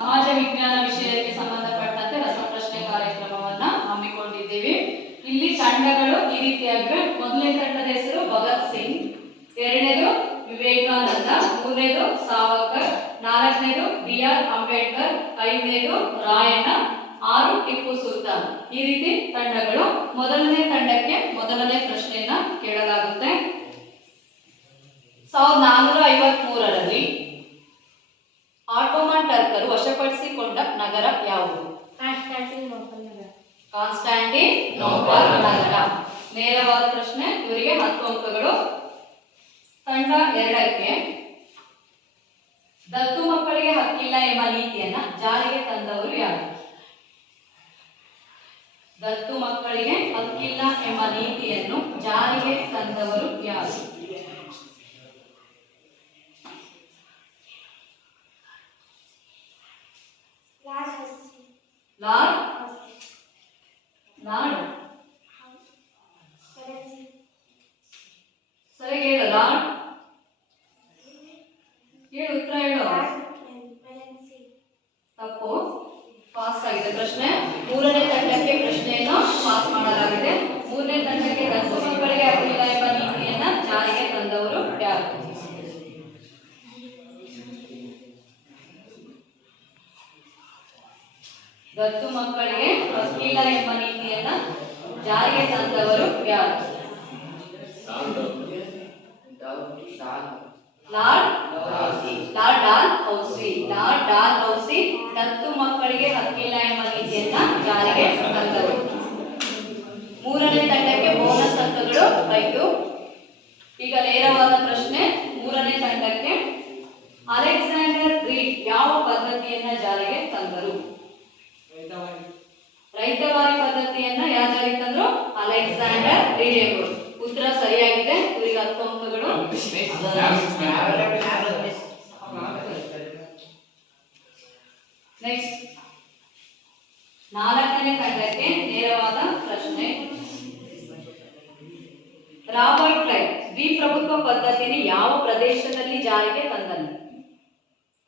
ಸಮಾಜ ವಿಜ್ಞಾನ ವಿಷಯಕ್ಕೆ ಸಂಬಂಧಪಟ್ಟಂತೆ ರಸಪ್ರಶ್ನೆ ಕಾರ್ಯಕ್ರಮವನ್ನ ಹಮ್ಮಿಕೊಂಡಿದ್ದೀವಿ. ಇಲ್ಲಿ ತಂಡಗಳು ಈ ರೀತಿಯಾಗಿವೆ. ಮೊದಲನೇ ತಂಡದ ಹೆಸರು ಭಗತ್ ಸಿಂಗ್, ಎರಡನೇದು ವಿವೇಕಾನಂದ, ಮೂರನೇದು ಸಾವರ್ಕರ್, ನಾಲ್ಕನೇದು ಬಿ ಆರ್ ಅಂಬೇಡ್ಕರ್, ಐದನೇದು ರಾಯಣ್ಣ, ಆರು ಟಿಪ್ಪು ಸುಲ್ತಾನ್. ಈ ರೀತಿ ತಂಡಗಳು ಮೊದಲನೇ ತಂಡಕ್ಕೆ ಮೊದಲನೇ ಪ್ರಶ್ನೆಯನ್ನ ಕೇಳಲಾಗುತ್ತೆ. ಸಾವಿರದ ನಾನ್ನೂರ ಐವತ್ತ್ ಮೂರರಲ್ಲಿ ಆಟೋಮನ್ ಟರ್ಕರು ವಶಪಡಿಸಿಕೊಂಡ ನಗರ ಯಾವುದು? ಕಾನ್ಸ್ಟಾಂಟಿನ್ ನೋಬಲ್ ನಗರ. ನೇರವಾದ ಪ್ರಶ್ನೆ ಇವರಿಗೆ ಹತ್ತು ಅಂಕಗಳು. ತಂಡ ಎರಡಕ್ಕೆ. ದತ್ತು ಮಕ್ಕಳಿಗೆ ಹಕ್ಕಿಲ್ಲ ಎಂಬ ನೀತಿಯನ್ನ ಜಾರಿಗೆ ತಂದವರು ಯಾರು? ದತ್ತು ಮಕ್ಕಳಿಗೆ ಹಕ್ಕಿಲ್ಲ ಎಂಬ ನೀತಿಯನ್ನು ಜಾರಿಗೆ ತಂದವರು ಯಾರು ಲಾರ್ಡ್ ಲಾರ್ಡ್ ಸರಿ ಹೇಳು ಲಾರ್ಡ್ ಹೇಳು ಉತ್ತರ ಹೇಳು ತಪ್ಪು ಪಾಸ್ ಆಗಿದೆ ಪ್ರಶ್ನೆ ಮೂರನೇ ತಂಡಕ್ಕೆ ಪ್ರಶ್ನೆಯನ್ನು ಪಾಸ್ ಮಾಡಲಾಗಿದೆ ಮೂರನೇ ತಂಡಕ್ಕೆ ದತ್ತು ಮಕ್ಕಳಿಗೆ ಹಕ್ಕಿಲ್ಲ ಎಂಬ ನೀತಿಯನ್ನ ಜಾರಿಗೆ ತಂದವರು ಯಾರು ದತ್ತು ಮಕ್ಕಳಿಗೆ ಹಕ್ಕಿಲ್ಲ ಎಂಬ ನೀತಿಯನ್ನ ಜಾರಿಗೆ ತಂದವರು ಯಾರು Lord Lord Dalhousie Lord Dalhousie ದತ್ತು ಮಕ್ಕಳಿಗೆ ಹಕ್ಕಿಲ್ಲ ಎಂಬ ನೀತಿಯನ್ನ ಜಾರಿಗೆ ತಂದರು. ಮೂರನೇ ತಂಡಕ್ಕೆ ಬೋನಸ್ ಅಂಕಗಳು ಐದು. ಈಗ ನೇರವಾದ ಪ್ರಶ್ನೆ, ಮೂರನೇ ತಂಡಕ್ಕೆ ಅಲೆಕ್ಸಾಂಡರ್ ಗ್ರೀಕ್ ಯಾವ ಪದ್ಧತಿಯನ್ನ ಜಾರಿಗೆ ತಂದರು? ರೈತವಾರಿ ಪದ್ಧತಿಯನ್ನ ಯಾರು ಜಾರಿಗೆ ತಂದ್ರು? ಅಲೆಕ್ಸಾಂಡರ್ ಗ್ರೀಕ್ ಉತ್ತರ ಸರಿಯಾಗಿದೆ. ಇವರಿಗೆ ಹತ್ತು ಅಂಕಗಳು. ನೆಕ್ಸ್ಟ್ ನಾಲ್ಕನೇ ತಂಡಕ್ಕೆ ನೇರವಾದ ಪ್ರಶ್ನೆ. ರಾಬರ್ಟ್ ಕ್ಲೈವ್ ದ್ವಿಪ್ರಭುತ್ವ ಪದ್ಧತಿಯನ್ನು ಯಾವ ಪ್ರದೇಶದಲ್ಲಿ ಜಾರಿಗೆ ತಂದನು?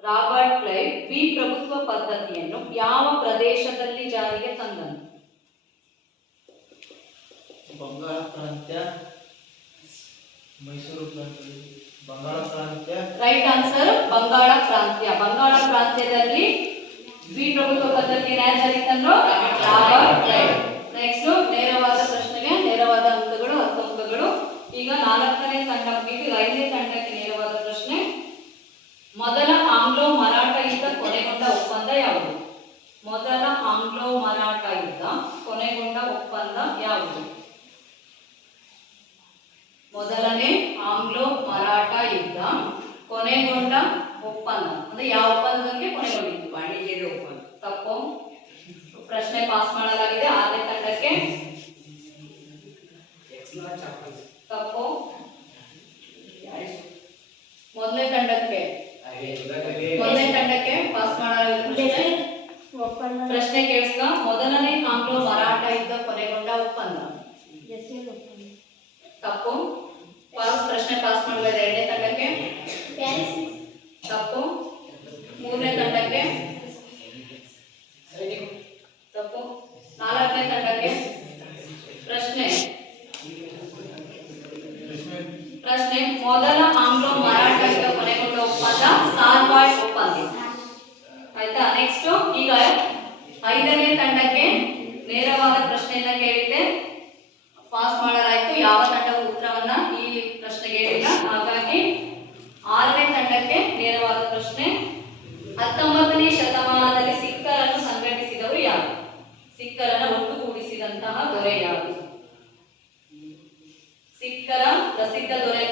ರಾಬರ್ಟ್ ಕ್ಲೈವ್ ದ್ವಿಪ್ರಭುತ್ವ ಪದ್ಧತಿಯನ್ನು ಯಾವ ಪ್ರದೇಶದಲ್ಲಿ ಜಾರಿಗೆ ತಂದನು? ಬಂಗಾಳ ಪ್ರಾಂತ್ಯ. ಮೈಸೂರು ಪ್ರಾಂತ್ಯ ಬಂಗಾಳ ಪ್ರಾಂತ್ಯ ರೈಟ್ ಆನ್ಸರ್ ಬಂಗಾಳ ಪ್ರಾಂತ್ಯ ಬಂಗಾಳ ಪ್ರಾಂತ್ಯದಲ್ಲಿ ದ್ವಿಪ್ರಭುತ್ವ ಪದ್ಧತಿಯನ್ನು ಯಾರು ಜಾರಿಗೆ ತಂದ್ರು ರಾಬರ್ಟ್ ನೆಕ್ಸ್ಟ್ ನೇರವಾದ ಪ್ರಶ್ನೆಗೆ ನೇರವಾದ ಅಂಕಗಳು ಹತ್ತು ಅಂಕಗಳು ಈಗ ನಾಲ್ಕನೇ ತಂಡ ಮುಗಿದು ಐದನೇ ತಂಡಕ್ಕೆ ನೇರವಾದ ಪ್ರಶ್ನೆ. ಮೊದಲ ಆಂಗ್ಲೋ ಮರಾಠ ಯುದ್ಧ ಕೊನೆಗೊಂಡ ಒಪ್ಪಂದ ಯಾವುದು? ಮೊದಲ ಆಂಗ್ಲೋ ಮರಾಠ ಯುದ್ಧ ಕೊನೆಗೊಂಡ ಒಪ್ಪಂದ ಯಾವುದು? ಮೊದಲನೇ ಆಂಗ್ಲೋ ಮರಾಠ ಯುದ್ಧ, ಕೊನೆಗೊಂಡ ಒಪ್ಪಂದ. ಅಂದ್ರೆ ಯಾವ ಒಪ್ಪಂದಕ್ಕೆ ಕೊನೆಗೊಂಡಿತ್ತು? ವಾಣಿಜ್ಯದ ಒಪ್ಪಂದ. ತಪ್ಪು. ಪ್ರಶ್ನೆ ಪಾಸ್ ಮಾಡಲಾಗಿದೆ. ಆರನೇ ತಂಡಕ್ಕೆ the signal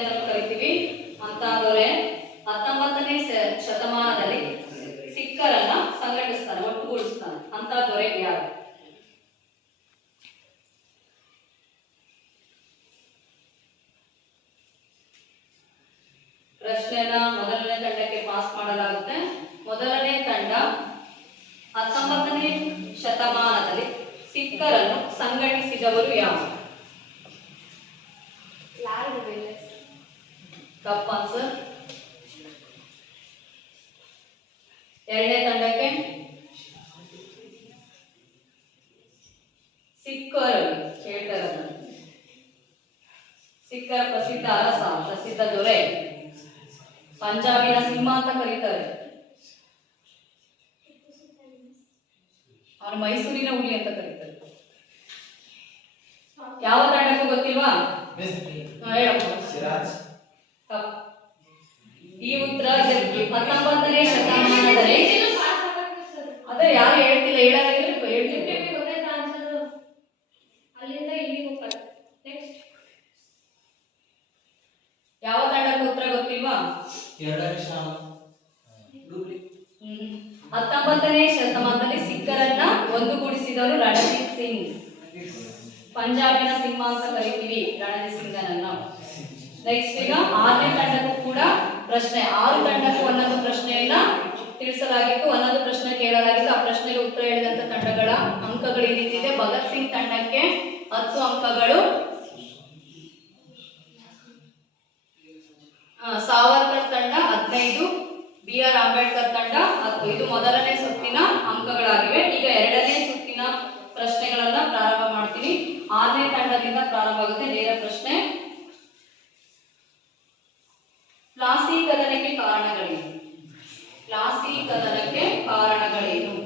ತಪ್ಪು ಆನ್ಸರ್. ಎರಡನೇ ಇದಕ್ಕೆ ಹತ್ತೊಂಬತ್ತನೇ ಶತಮಾನದಲ್ಲಿ. ಅದೇ ಯಾರು ಹೇಳ್ತಿಲ್ಲ ಹೇಳೋದಾದ್ರೆ ಹೇಳ್ತಿದ್ದೆ ಅಲ್ಲಿಂದ ಇಲ್ಲಿಗೆ ಹೋಗ್ತಾರೆ ನೆಕ್ಸ್ಟ್ ಯಾವ ತಂಡಕ್ಕೆ ಉತ್ತರ ಗೊತ್ತಿಲ್ವಾ ಎರಡನೇ ಶಾಲ ಹ್ಮ್. ಹತ್ತೊಂಬತ್ತನೇ ಶತಮಾನದಲ್ಲಿ ಸಿಖ್ಖರನ್ನ ಒಂದುಗೂಡಿಸಿದವರು ರಣಜಿತ್ ಸಿಂಗ್ ಪಂಜಾಬಿನ ಸಿಂಹ ಅಂತ ಕರಿತೀವಿ ರಣಜಿತ್ ಸಿಂಗನನ್ನ ನೆಕ್ಸ್ಟ್ ಈಗ ಆರನೇ ತಂಡಕ್ಕೂ ಕೂಡ ಪ್ರಶ್ನೆ ಆರು ತಂಡಕ್ಕೂ ಒಂದೊಂದು ಪ್ರಶ್ನೆಯನ್ನ ತಿಳಿಸಲಾಗಿತ್ತು ಒಂದೊಂದು ಪ್ರಶ್ನೆ ಕೇಳಲಾಗಿತ್ತು. ಆ ಪ್ರಶ್ನೆಗೆ ಉತ್ತರ ಹೇಳಿದಂತ ತಂಡಗಳ ಅಂಕಗಳು ಈ ರೀತಿ ಇದೆ. ಭಗತ್ ಸಿಂಗ್ ತಂಡಕ್ಕೆ ಹತ್ತು ಅಂಕಗಳು. ಸಾವರ್ಕರ್ ತಂಡ ಹದಿನೈದು ಬಿ ಆರ್ ಅಂಬೇಡ್ಕರ್ ತಂಡ ಹತ್ತು. ಇದು ಮೊದಲನೇ ಸುತ್ತಿನ ಅಂಕಗಳಾಗಿವೆ. ಈಗ ಎರಡನೇ ಸುತ್ತಿನ ಪ್ರಶ್ನೆಗಳನ್ನ ಪ್ರಾರಂಭ ಮಾಡ್ತೀನಿ. ಆರನೇ ತಂಡದಿಂದ ಪ್ರಾರಂಭ ಆಗುತ್ತೆ. ನೇರ ಪ್ರಶ್ನೆ. ಪ್ಲಾಸ್ಟಿಕ್ ಕದನಕ್ಕೆ ಕಾರಣಗಳೇನು? ಕದನಕ್ಕೆ ಕಾರಣಗಳೇನು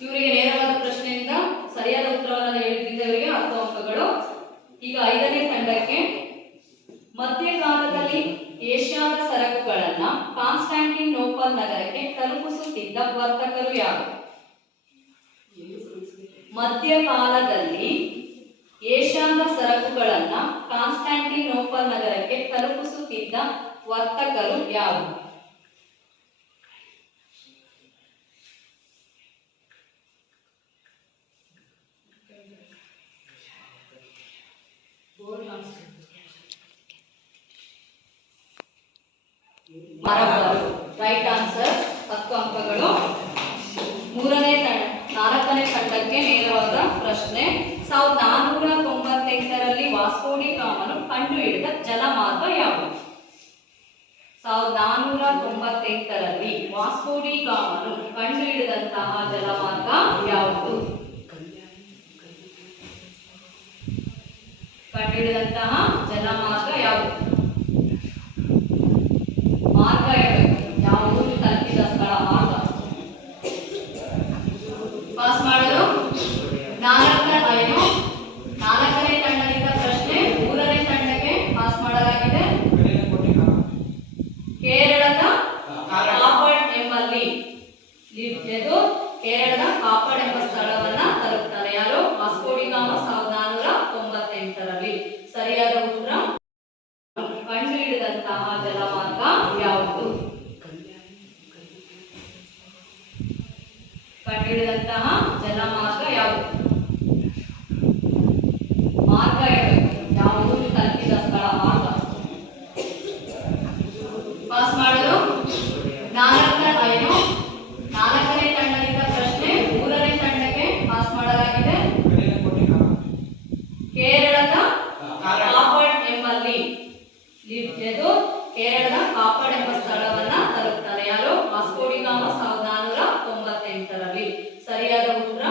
ಇವರಿಗೆ ನೇರವಾದ ಪ್ರಶ್ನೆಯಿಂದ ಸರಿಯಾದ ಉತ್ತರವನ್ನು ಹೇಳಿದವರಿಗೆ ಹತ್ತು ಅಂಕಗಳು. ಈಗ ಐದನೇ ತಂಡಕ್ಕೆ ಮಧ್ಯಕಾಲದಲ್ಲಿ ಏಷ್ಯಾದ ಸರಕುಗಳನ್ನ ಕಾನ್ಸ್ಟಾಂಟಿನೋಪಲ್ ನಗರಕ್ಕೆ ತಲುಪಿಸುತ್ತಿದ್ದ ವರ್ತಕರು ಯಾರು? ಮಧ್ಯಕಾಲದಲ್ಲಿ ಏಷ್ಯಾದ ಸರಕುಗಳನ್ನ ಕಾನ್ಸ್ಟಾಂಟಿನೋಪಲ್ ನಗರಕ್ಕೆ ತಲುಪಿಸುತ್ತಿದ್ದ ವರ್ತಕರು ಯಾರು? ಮರಬರು ರೈಟ್ ಆನ್ಸರ್ ಹತ್ತು ಅಂಕಗಳು. ಮೂರನೇ ನಾಲ್ಕನೇ ತಂಡಕ್ಕೆ ನೇರವಾದ ಪ್ರಶ್ನೆ. ಸಾವಿರದ ನಾನ್ನೂರ ತೊಂಬತ್ತೆಂಟರಲ್ಲಿ ವಾಸ್ಕೋಡಿ ಕಾಮನು ಕಂಡುಹಿಡಿದ ಜಲಮಾರ್ಗ ಯಾವುದು? ಸಾವಿರದ ನಾನ್ನೂರ ತೊಂಬತ್ತೆಂಟರಲ್ಲಿ ವಾಸ್ಕೋಡಿ ಕಾಮನು ಕಂಡುಹಿಡಿದಂತಹ ಜಲಮಾರ್ಗ ಯಾವುದು? ಕಂಡುಹಿಡಿದಂತಹ ಜಲಮಾರ್ಗ ಯಾವುದು ಮಾರ್ಗ ಹೇಳಬೇಕು ಯಾವುದು ತಲುಪಿದ ಸ್ಥಳ ಮಾರ್ಗ ಪಾಸ್ ಮಾಡಲು ನಾಲ್ಕನೇ ಏನು ನಾಲ್ಕನೇ ತಂಡದಿಂದ ಪ್ರಶ್ನೆ ಮೂರನೇ ತಂಡಕ್ಕೆ ಪಾಸ್ ಮಾಡಲಾಗಿದೆ ಕೇರಳದ ಕಾಪಡ್ ಎಂಬಲ್ಲಿ ಲಿ- ಇದು ಕೇರಳದ ಕಾಪಡ್ ಎಂಬ ಸ್ಥಳವನ್ನ ತಲುಪ್ತಾರೆ ಯಾರು ವಾಸ್ಕೋಡಿಗಾಮ ಸಾವಿರದ ನಾನ್ನೂರ ತೊಂಬತ್ತೆಂಟರಲ್ಲಿ ಸರಿಯಾದ ಉತ್ತರ ಕಂಡುಹಿಡಿದಂತಹ ಜಲಮಾರ್ಗ ಯಾವುದು? ಕಂಡುಹಿಡಿದಂತಹ ಜಲಮಾರ್ಗ ಯಾವುದು ಮಾರ್ಗ ಹೇಳಬೇಕು ಯಾವುದು ತಲುಪಿದ ಸ್ಥಳ ಮಾರ್ಗ ಪಾಸ್ ಮಾಡಲು ನಾಲ್ಕನೇ ಏನು ನಾಲ್ಕನೇ ತಂಡದಿಂದ ಪ್ರಶ್ನೆ ಮೂರನೇ ತಂಡಕ್ಕೆ ಪಾಸ್ ಮಾಡಲಾಗಿದೆ ಕೇರಳದ ಕಾಪಡ್ ಎಂಬಲ್ಲಿ ಲಿ- ಇದು ಕೇರಳದ ಕಾಪಡ್ ಎಂಬ ಸ್ಥಳವನ್ನ ತಲುಪ್ತಾರೆ ಯಾರು ವಾಸ್ಕೋಡಿಗಾಮ ಸಾವಿರದ ನಾನ್ನೂರ ತೊಂಬತ್ತೆಂಟರಲ್ಲಿ ಸರಿಯಾದ ಉತ್ತರ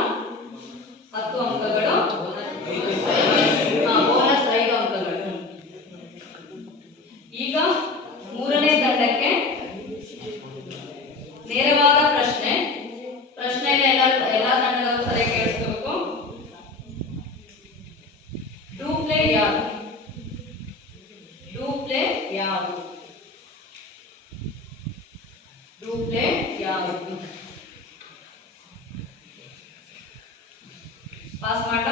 ಹತ್ತು ಅಂಕಗಳು ಬೋನಸ್ ಐದು ಅಂಕಗಳು ಈಗ ಮೂರನೇ ತಂಡಕ್ಕೆ ನೇರವಾದ ಪ್ರಶ್ನೆ ಪ್ರಶ್ನೆನ ಎಲ್ಲ ಎಲ್ಲ ತಂಡದವರು ಸರಿಯಾಗಿ ಕೇಳಿಸ್ಕೋಬೇಕು ಡೂಪ್ಲೆ ಯಾರು ಡೂಪ್ಲೆ ಯಾರು ಡೂಪ್ಲೆ ಯಾರು ಪಾಸ್ ಮಾಡ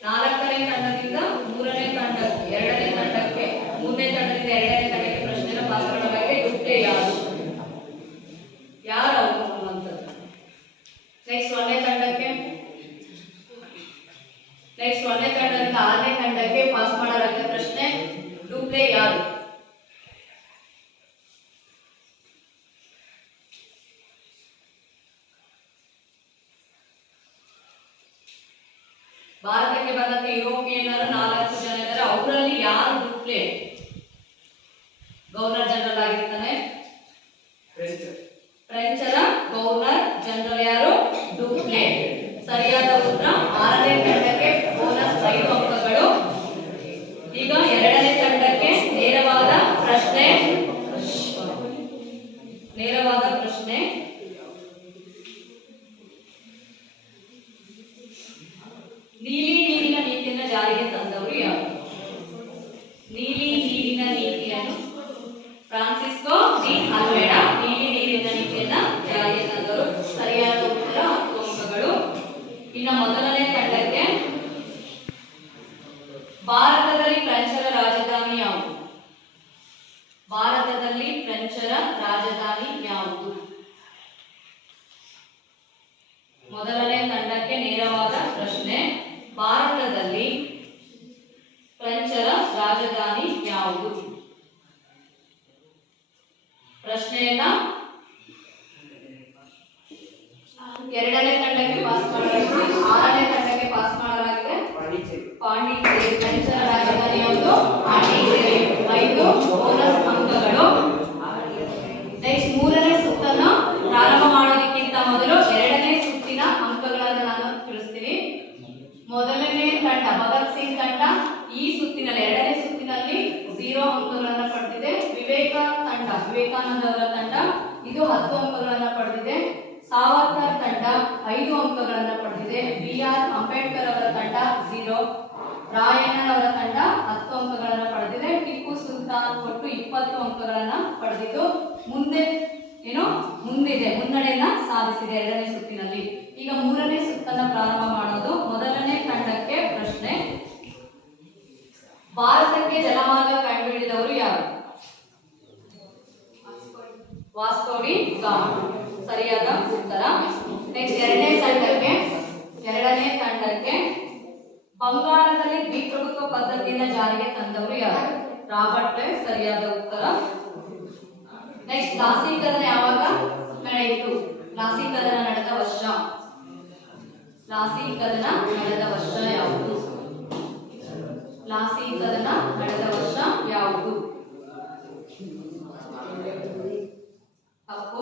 ನಾಲ್ಕನೇ ತಂಡದಿಂದ ಮೂರನೇ ತಂಡ ಎರಡನೇ ತಂಡಕ್ಕೆ ಮೂರನೇ ತಂಡದಿಂದ ಎರಡನೇ ತಂಡಕ್ಕೆ ಪ್ರಶ್ನೆನ ಪಾಸ್ ಮಾಡಬೇಕಾಗಿ ಡೂಪ್ಲೆ ಯಾರು ಯಾರು ಅವರು ಅನ್ನುವಂಥದ್ದು ನೆಕ್ಸ್ಟ್ ಒಂದನೇ ತಂಡಕ್ಕೆ ನೆಕ್ಸ್ಟ್ ಒಂದನೇ ತಂಡದಿಂದ ಆರನೇ ತಂಡಕ್ಕೆ ಪಾಸ್ ಮಾಡಲಾಗಿದೆ ಪ್ರಶ್ನೆ ಡೂಪ್ಲೆ ಯಾರು ಭಾರತಕ್ಕೆ ಬಂದಂತೆ ಯುರೋಪಿಯನ್ನರು ನಾಲ್ಕು ಜನ ಇದ್ದಾರೆ ಅವರಲ್ಲಿ ಯಾರು ಡುಪ್ಲೇಟ್ ಗವರ್ನರ್ ಜನರಲ್ ಆಗಿರ್ತಾನೆ? ಫ್ರೆಂಚರ. ಗವರ್ನರ್ ಜನರಲ್ ಯಾರು ಡುಪ್ಲೇಟ್ ಸರಿಯಾದ ಉತ್ತರ ಆರನೇ ತಂಡಕ್ಕೆ ಬೋನಸ್ ಐದು ಅಂಕಗಳು ಈಗ ಎರಡನೇ ತಂಡಕ್ಕೆ ನೇರವಾದ ಪ್ರಶ್ನೆ ನೇರವಾದ ಪ್ರಶ್ನೆ ನೀಲಿ ನೀರಿನ ನೀತಿಯನ್ನು ಜಾರಿಗೆ ತಂದವರು ಯಾರು ನೀಲಿ ನೀರಿನ ನೀತಿಯನ್ನು ಫ್ರಾನ್ಸಿಸ್ಕೋ ಡಿ ಅಲ್ವೇಡ ನೀಲಿ ನೀರಿನ ನೀತಿಯನ್ನ ಜಾರಿಗೆ ತಂದವರು ಸರಿಯಾದ ಉತ್ತರ ಹತ್ತು ಅಂಕಗಳು ಇನ್ನು ಮೊದಲನೇ ತಂಡಕ್ಕೆ ಭಾರತದಲ್ಲಿ ಫ್ರೆಂಚರ ರಾಜಧಾನಿ ಯಾವುದು ಭಾರತದಲ್ಲಿ ಫ್ರೆಂಚರ ರಾಜಧಾನಿ ಯಾವುದು ಮೊದಲನೇ ತಂಡಕ್ಕೆ ನೇರವಾದ ಪ್ರಶ್ನೆ ಭಾರತದಲ್ಲಿ ಫ್ರೆಂಚರ ರಾಜಧಾನಿ ಯಾವುದು? ಪ್ರಶ್ನೆಯನ್ನ ಎರಡನೇ ತಂಡಕ್ಕೆ ಪಾಸ್ ಮಾಡಲಾಗಿದೆ ಆರನೇ ತಂಡಕ್ಕೆ ಪಾಸ್ ಮಾಡಲಾಗಿದೆ ಪಾಂಡಿಚೇರಿ ಫ್ರೆಂಚರ ರಾಜಧಾನಿ ಯಾವುದು ಪಾಂಡಿಚೇರಿ ಐದು ಬೋನಸ್ ಅಂಕಗಳು ನೆಕ್ಸ್ಟ್ ಮೂರನೇ ಸುತ್ತನ್ನು ಪ್ರಾರಂಭ ಮಾಡೋದಕ್ಕಿಂತ ಮೊದಲು ಎರಡನೇ ಸುತ್ತಿನ ಅಂಕಗಳನ್ನು ನಾನು ತಿಳಿಸ್ತೀನಿ ಮೊದಲನೇ ತಂಡ ಭಗತ್ ಸಿಂಗ್ ತಂಡ ಈ ಸುತ್ತಿನಲ್ಲಿ ಎರಡನೇ ಸುತ್ತಿನಲ್ಲಿ ಝೀರೋ ಅಂಕಗಳನ್ನು ಪಡೆದಿದೆ. ವಿವೇಕ ತಂಡ ವಿವೇಕಾನಂದ ಅವರ ತಂಡ, ಇದು ಹತ್ತು ಅಂಕಗಳನ್ನ ಪಡೆದಿದೆ. ಸಾವರ್ಕರ್ ತಂಡ, ಐದು ಅಂಕಗಳನ್ನು ಪಡೆದಿದೆ. ಬಿ ಆರ್ ಅಂಬೇಡ್ಕರ್ ಅವರ ತಂಡ, ಝೀರೋ. ರಾಯಣ್ಣ ಅವರ ತಂಡ ಹತ್ತು ಅಂಕಗಳನ್ನು ಪಡೆದಿದೆ. ಟಿಪ್ಪು ಸುಲ್ತಾನ್ ಒಟ್ಟು ಇಪ್ಪತ್ತು ಅಂಕಗಳನ್ನು ಪಡೆದಿದ್ದು. ಮುಂದೆ, ಏನು? ಮುಂದಿದೆ, ಮುನ್ನಡೆಯನ್ನ ಸಾಧಿಸಿದೆ ಎರಡನೇ ಸುತ್ತಿನಲ್ಲಿ. ಈಗ ಮೂರನೇ ಸುತ್ತನ್ನ ಪ್ರಾರಂಭ ಮಾಡೋದು. ಮೊದಲನೇ ತಂಡಕ್ಕೆ ಪ್ರಶ್ನೆ. ಭಾರತಕ್ಕೆ ಜಲಮಾರ್ಗ ಕಂಡುಹಿಡಿದವರು ಯಾರು? ವಾಸ್ಕೋಡಿ ಗಾಮ ಸರಿಯಾದ ಉತ್ತರ. ನೆಕ್ಸ್ಟ್ ಎರಡನೇ ತಂಡಕ್ಕೆ ಎರಡನೇ ತಂಡಕ್ಕೆ ಬಂಗಾಳದಲ್ಲಿ ದ್ವಿಪ್ರಭುತ್ವ ಪದ್ಧತಿಯಿಂದ ಜಾರಿಗೆ ತಂದವರು ಯಾರು? ರಾಬರ್ಟ್, ಸರಿಯಾದ ಉತ್ತರ. ನೆಕ್ಸ್ಟ್ ಲಾಸಿ ಕದನ ಯಾವಾಗ ನಡೆಯಿತು ಲಾಸಿ ಕದನ ನಡೆದ ವರ್ಷ. ಲಾಸಿ ಕದನ ನಡೆದ ವರ್ಷ ಯಾವುದು? ಲಾಸಿ ಕದನ ನಡೆದ ವರ್ಷ ಯಾವುದು? ತಪ್ಪು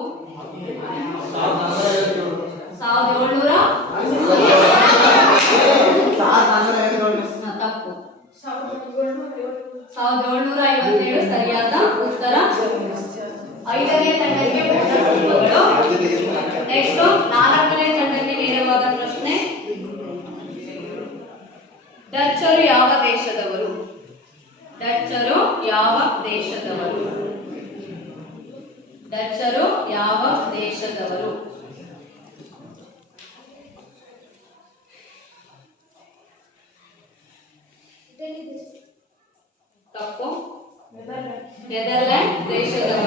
ನೆದರ್ಲ್ಯಾಂಡ್ ದೇಶದವರು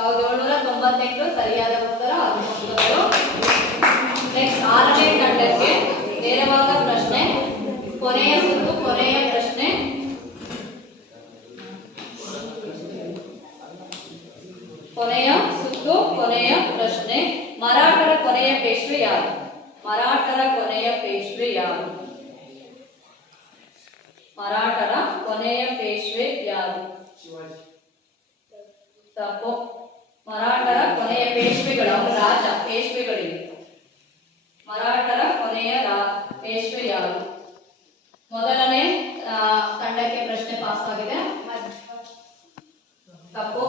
ಸಾವಿರದ ಏಳ್ನೂರ ತೊಂಬತ್ತೆಂಟು ಸರಿಯಾದ ಉತ್ತರ ಹತ್ತೊಂಬತ್ತು ನೆಕ್ಸ್ಟ್ ಆರನೇ ತಂಡಕ್ಕೆ ನೇರವಾದ ಪ್ರಶ್ನೆ, ಕೊನೆಯ ಸುತ್ತು, ಕೊನೆಯ ಪ್ರಶ್ನೆ. ಕೊನೆಯ ಸುತ್ತು, ಕೊನೆಯ ಪ್ರಶ್ನೆ. ಮರಾಠರ ಕೊನೆಯ ಪೇಶ್ವೆ ಯಾರು? ಮರಾಠರ ಕೊನೆಯ ಪೇಶ್ವೆ ಯಾರು? ಮರಾಠರ ಕೊನೆಯ ಪೇಶ್ವೆ ಯಾರು? ತಪ್ಪು. ಮರಾಠರ ಕೊನೆಯ ಪೇಶ್ವೆಗಳು ರಾಜ ಪೇಶ್ವೆಗಳಿವೆ. ಮರಾಠರ ಕೊನೆಯ ಪೇಶ್ವೆ ಯಾರು ಮೊದಲನೇ ತಂಡಕ್ಕೆ ಪ್ರಶ್ನೆ ಪಾಸ್ ಆಗಿದೆ. ತಪ್ಪು.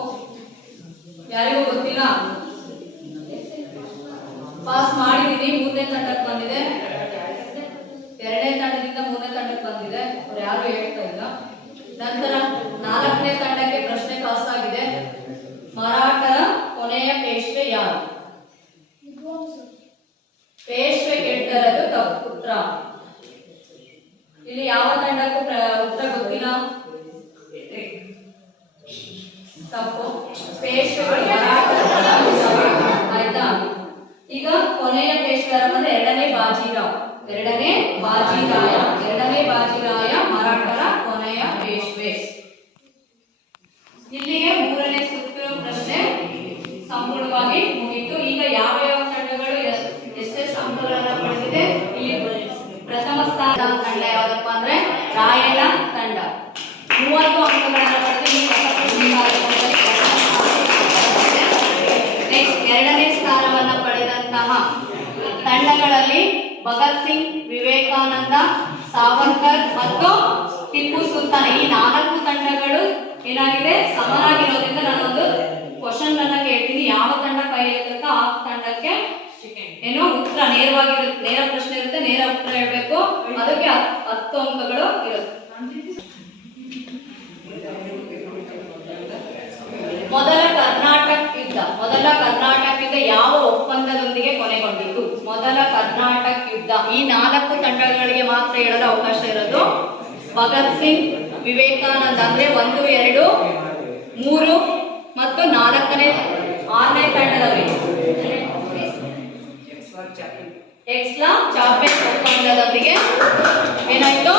ಯಾರಿಗೂ ಗೊತ್ತಿಲ್ಲ? ಪಾಸ್ ಮಾಡಿದೀನಿ, ಮೂರನೇ ತಂಡಕ್ಕೆ ಬಂದಿದೆ. ಎರಡನೇ ತಂಡದಿಂದ ಮೂರನೇ ತಂಡಕ್ಕೆ ಬಂದಿದೆ. ಅವ್ರು ಯಾರು ಹೇಳ್ತಾ ಇಲ್ಲ. ನಂತರ ಇಲ್ಲಿ ಯಾವ ತಂಡಕ್ಕೂ ಉತ್ತರ ಗೊತ್ತಿಲ್ಲ. ತಪ್ಪು. ಆಯ್ತಾ? ಈಗ ಕೊನೆಯ ಪೇಶ್ವರ ಬಂದ್ರೆ ಎರಡನೇ ಬಾಜಿರಾವ್. ಎರಡನೇ ಬಾಜಿರಾಯ ಎರಡನೇ ಬಾಜಿರಾಯ ಮರಾಠರ ಕೊನೆಯ ಪೇಶ್ವೆ ಇಲ್ಲಿಗೆ ಮೂರನೇ ಸುತ್ತು ಪ್ರಶ್ನೆ ಸಂಪೂರ್ಣವಾಗಿ ಮುಗಿತು ಈಗ ಯಾವ ಯಾವ ತಂಡಗಳು ಎಸ್- ಎಷ್ಟೆಷ್ಟು ಅಂಕಗಳನ್ನ ಪಡೆದಿದೆ ಇಲ್ಲಿ ಪ್ರಥಮ ತಂಡ ಯಾವುದಪ್ಪ ಅಂದ್ರೆ ರಾಯಲ ತಂಡ. ಮೂವತ್ತು ಅಂಕಗಳನ್ನು ಸ್ಥಾನವನ್ನು ಎರಡನೇ ಸ್ಥಾನವನ್ನ ಪಡೆದಂತಹ ತಂಡಗಳಲ್ಲಿ ಭಗತ್ ಸಿಂಗ್, ವಿವೇಕಾನಂದ, ಸಾವರ್ಕರ್ ಮತ್ತು ಟಿಪ್ಪು ಸುಲ್ತಾನ್. ಈ ನಾಲ್ಕು ತಂಡಗಳು ಏನಾಗಿದೆ? ಸಮನಾಗಿರೋದ್ರಿಂದ ನಾನೊಂದು ಕ್ವಶನ್ ಅನ್ನ ಕೇಳ್ತೀನಿ. ಯಾವ ತಂಡ ಕೈ ಆ ತಂಡಕ್ಕೆ ಏನೋ ಉತ್ತರ ನೇರವಾಗಿರುತ್ತೆ ನೇರ ಪ್ರಶ್ನೆ ಇರುತ್ತೆ, ನೇರ ಉತ್ತರ ಹೇಳ್ಬೇಕು. ಅದಕ್ಕೆ ಹತ್- ಹತ್ತು ಅಂಕಗಳು ಇರುತ್ತೆ. ಮೊದಲ ಕರ್ನಾಟಕ ಯುದ್ಧ ಮೊದಲ ಕರ್ನಾಟಕ ಯುದ್ಧ ಯಾವ ಒಪ್ಪಂದದೊಂದಿಗೆ ಕೊನೆಗೊಂಡಿತ್ತು ಮೊದಲ ಕರ್ನಾಟಕ ಯುದ್ಧ ಈ ನಾಲ್ಕು ತಂಡಗಳಿಗೆ ಮಾತ್ರ ಹೇಳಲು ಅವಕಾಶ ಇರೋದು ಭಗತ್ ಸಿಂಗ್, ವಿವೇಕಾನಂದ, ಅಂದ್ರೆ ಒಂದು, ಎರಡು, ಮೂರು ಮತ್ತು ನಾಲ್ಕನೇ, ಆರನೇ ತಂಡದವರಿಗೆ. ಎಕ್ಸ್ಲಾ ಚಾಪೆ ಒಪ್ಪಂದದೊಂದಿಗೆ ಏನಾಯ್ತು